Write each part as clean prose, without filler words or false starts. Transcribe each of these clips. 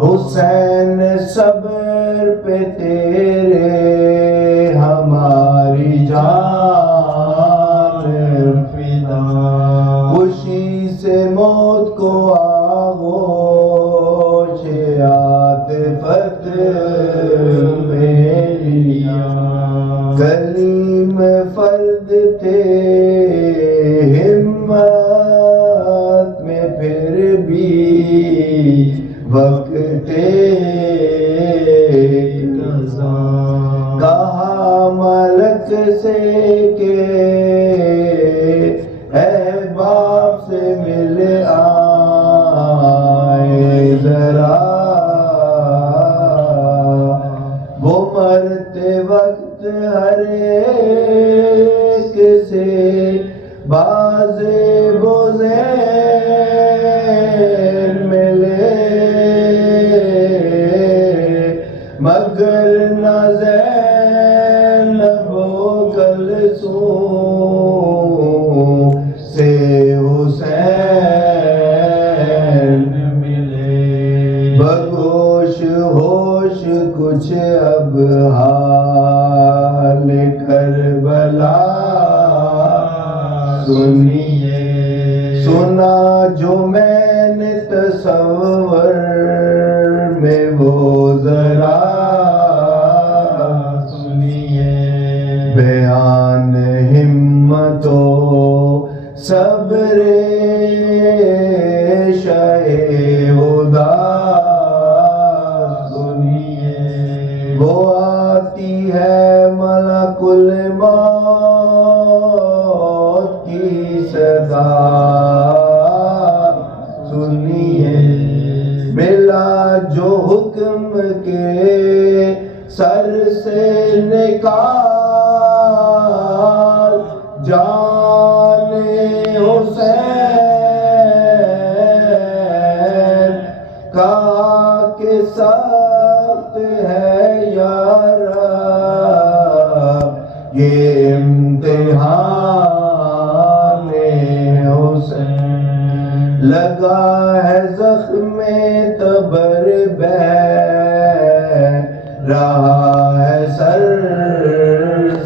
حسین صبر پہ تیرے ہماری جان فدا، خوشی سے موت کو آغوش عاطفت میں لیا، کلیم فرد تھے ہمت میں پھر بھی وقت کہا ملک سے کہ اے باپ سے مل آئے ذرا، وہ مرتے وقت ہر ایک سے باز بزین ملے، مگر نہ زینب و کلثوم سے حسین ملے، بگوش ہوش کچھ اب حال کربلا سنیے، سنا جو میں نے تصور میں وہ ذرا سنیے، بیان ہمت و صبر شاہ خدا سنیے، وہ آتی ہے ملک الموت کی صدا سنیے، ملا جو حکم کے سر سے نکال جان حسین، کہا کہ سخت ہے یارا یہ امتحان حسین، لگا ہے زخم تبر بہ رہا ہے سر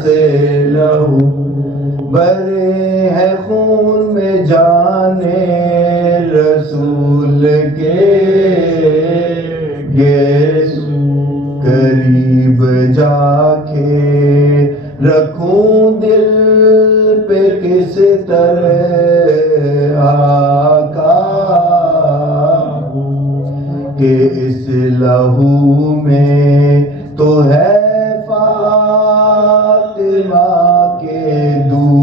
سے لہو، برے ہے خون میں جانے رسول کے گیسو، قریب جا کے رکھوں دل پہ کس طرح آقا کہ اس لہو میں تو ہے فاطمہ کے دودھ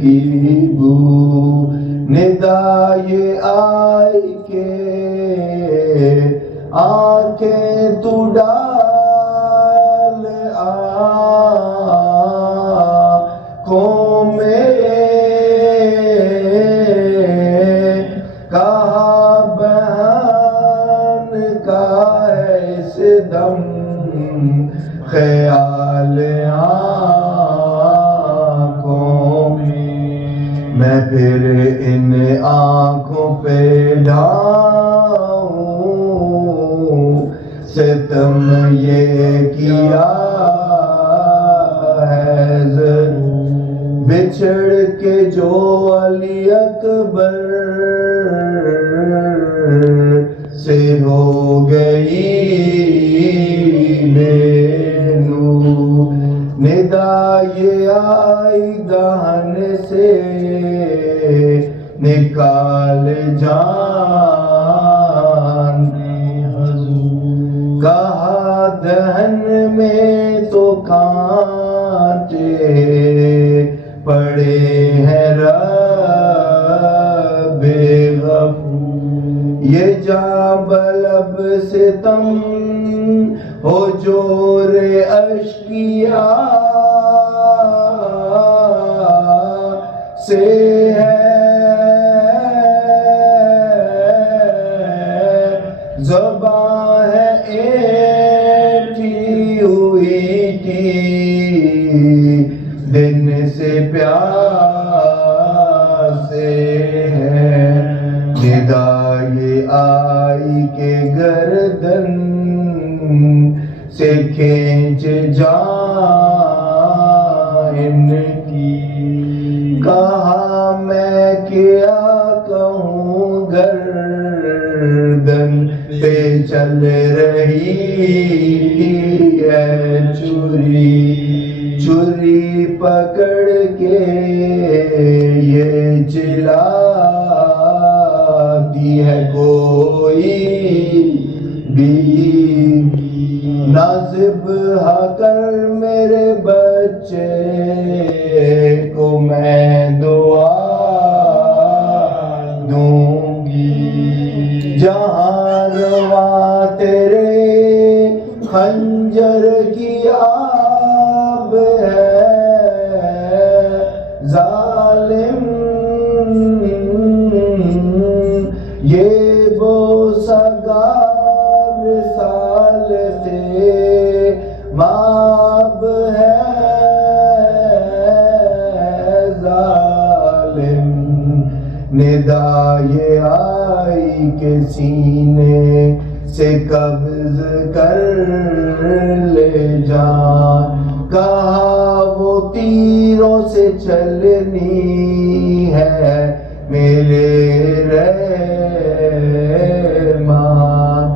کی بو، ندا یہ آئی کہ آنکھیں تو ڈال آنکھوں میں، کہا بہن کا اس دم خیال آنکھوں میں پھر ان آنکھوں پہ ڈھاؤں ستم یہ کیا ہے ضرور، بچھڑ کے جو علی اکبر سے ہو گئی بے نور، ندا یہ آئی دہن سے نکال جان حضور، کہا دہن میں تو کانٹے پڑے ہیں رب غفور، یہ جاں بلب ستم ہو جور اشکیاء سے ہے، زباں ہے ایٹھی ہوئی تھی ندا یہ آئی کہ گردن سے کھینچ جائیں ان کی، کہا میں کیا کہوں گردن پہ چل رہی ہے چوری، چوری پکڑ کے یہ چلاتی ہے کوئی بیوی، نہ ذبح کر میرے بچے کو میں دعا دوں گی، جہاں رواں تیرے خنجر کی آب ہے ظالم، یہ بوسگار سال سے ماب ہے ظالم، ندا یہ آئی کہ سینے سے قبض کر لے جان، کہا وہ تیروں سے چلنی ہے میرے رحمان،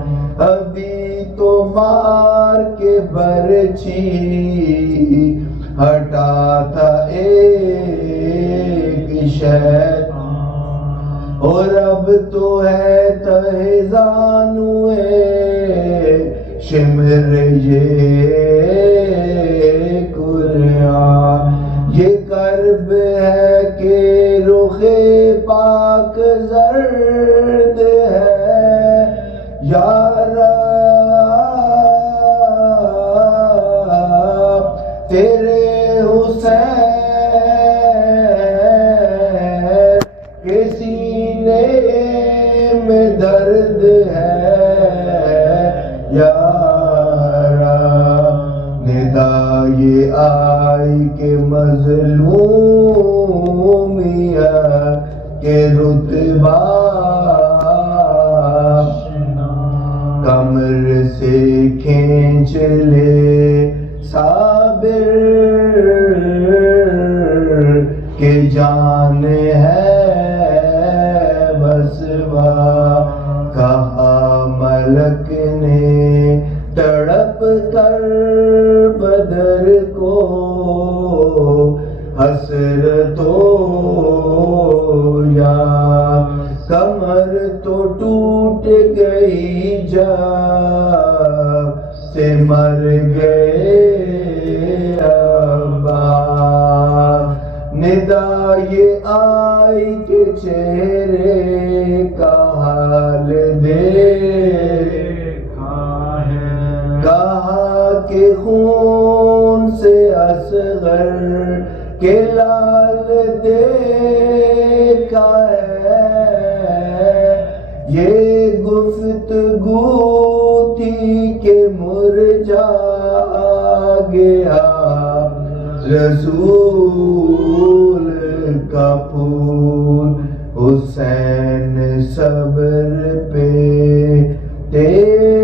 ابھی تو مار کے برچھی ہٹا تھا ایک شیطان، اور اب تو ہے تہ زانوئے شمر یہ قرآن، یہ کرب ہے کہ رخ پاک زرد ہے یا رب، تیرے حسین کے سینے میں درد ہے یا رب، ندا یہ آئی کہ مظلومیت کے رتبہ کمر سے کھینچ لے صابر کہ جان ہے بسوا، کہا ملک نے تڑپ کر بدر کو حسرتو یا، کمر تو ٹوٹ گئی جب سے مر گئے عباس، ندا یہ آئی کہ چہرے کا حال دیکھا ہے، کہا کہ خون سے اصغر کے لال دیکھا ہے، یہ گفتگو تھی کہ مرجھا گیا رسول کا پھول، حسین صبر پہ تیرے